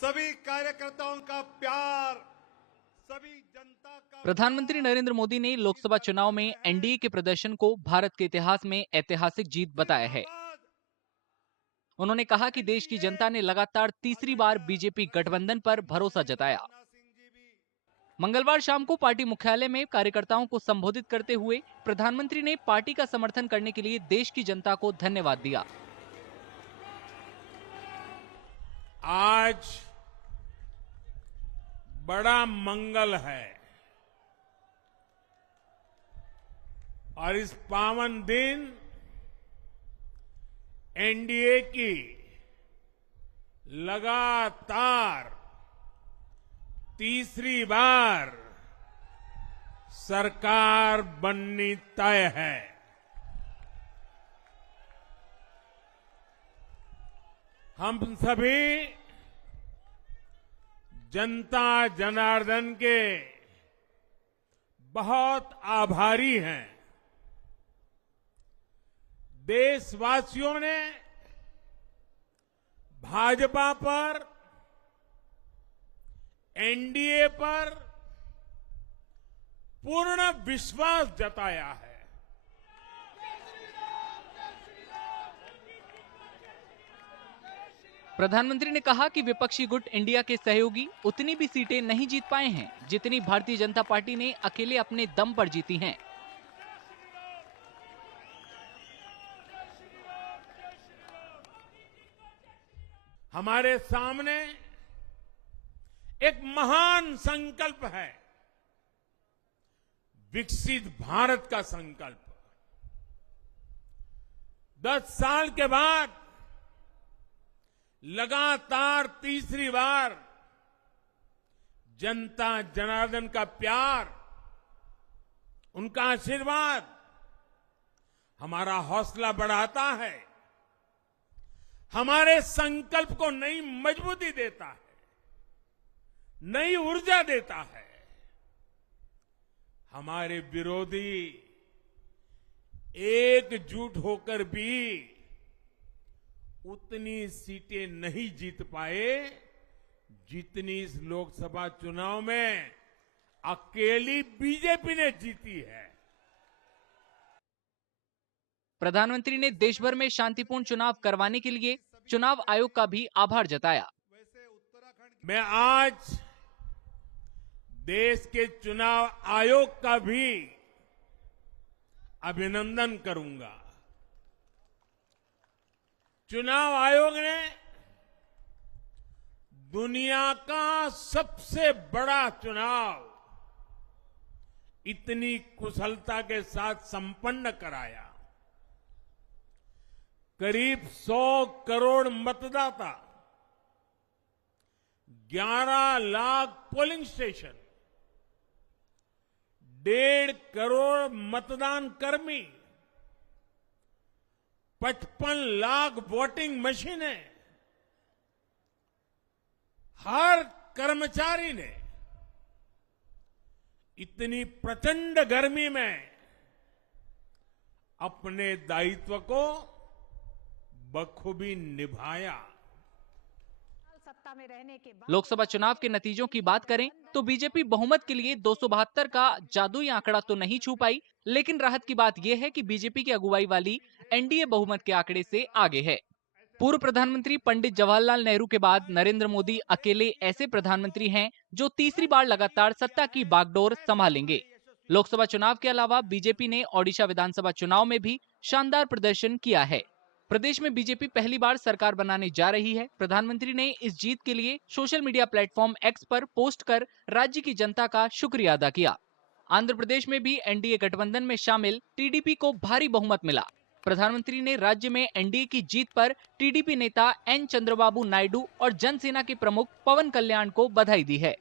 सभी कार्यकर्ताओं का प्यार, सभी जनता का। प्रधानमंत्री नरेंद्र मोदी ने लोकसभा चुनाव में एनडीए के प्रदर्शन को भारत के इतिहास में ऐतिहासिक जीत बताया है। उन्होंने कहा कि देश की जनता ने लगातार तीसरी बार बीजेपी गठबंधन पर भरोसा जताया। मंगलवार शाम को पार्टी मुख्यालय में कार्यकर्ताओं को संबोधित करते हुए प्रधानमंत्री ने पार्टी का समर्थन करने के लिए देश की जनता को धन्यवाद दिया। आज बड़ा मंगल है और इस पावन दिन एनडीए की लगातार तीसरी बार सरकार बननी तय है। हम सभी जनता जनार्दन के बहुत आभारी हैं। देशवासियों ने भाजपा पर, एनडीए पर पूर्ण विश्वास जताया है। प्रधानमंत्री ने कहा कि विपक्षी गुट इंडिया के सहयोगी उतनी भी सीटें नहीं जीत पाए हैं जितनी भारतीय जनता पार्टी ने अकेले अपने दम पर जीती हैं। हमारे सामने एक महान संकल्प है, विकसित भारत का संकल्प। 10 साल के बाद लगातार तीसरी बार जनता जनार्दन का प्यार, उनका आशीर्वाद हमारा हौसला बढ़ाता है, हमारे संकल्प को नई मजबूती देता है, नई ऊर्जा देता है। हमारे विरोधी एकजुट होकर भी उतनी सीटें नहीं जीत पाए जितनी इस लोकसभा चुनाव में अकेली बीजेपी ने जीती है। प्रधानमंत्री ने देश भर में शांतिपूर्ण चुनाव करवाने के लिए चुनाव आयोग का भी आभार जताया। मैं आज देश के चुनाव आयोग का भी अभिनंदन करूंगा। चुनाव आयोग ने दुनिया का सबसे बड़ा चुनाव इतनी कुशलता के साथ संपन्न कराया। करीब 100 करोड़ मतदाता, 11 लाख पोलिंग स्टेशन, 1.5 करोड़ मतदान कर्मी, 55 लाख वोटिंग मशीनें, हर कर्मचारी ने इतनी प्रचंड गर्मी में अपने दायित्व को बखूबी निभाया। लोकसभा चुनाव के नतीजों की बात करें तो बीजेपी बहुमत के लिए 272 का जादुई आंकड़ा तो नहीं छू पाई, लेकिन राहत की बात यह है कि बीजेपी की अगुवाई वाली एनडीए बहुमत के आंकड़े से आगे है। पूर्व प्रधानमंत्री पंडित जवाहरलाल नेहरू के बाद नरेंद्र मोदी अकेले ऐसे प्रधानमंत्री हैं जो तीसरी बार लगातार सत्ता की बागडोर संभालेंगे। लोकसभा चुनाव के अलावा बीजेपी ने ओडिशा विधानसभा चुनाव में भी शानदार प्रदर्शन किया है। प्रदेश में बीजेपी पहली बार सरकार बनाने जा रही है। प्रधानमंत्री ने इस जीत के लिए सोशल मीडिया प्लेटफॉर्म एक्स पर पोस्ट कर राज्य की जनता का शुक्रिया अदा किया। आंध्र प्रदेश में भी एनडीए गठबंधन में शामिल टीडीपी को भारी बहुमत मिला। प्रधानमंत्री ने राज्य में एनडीए की जीत पर टीडीपी नेता एन चंद्रबाबू नायडू और जनसेना के प्रमुख पवन कल्याण को बधाई दी है।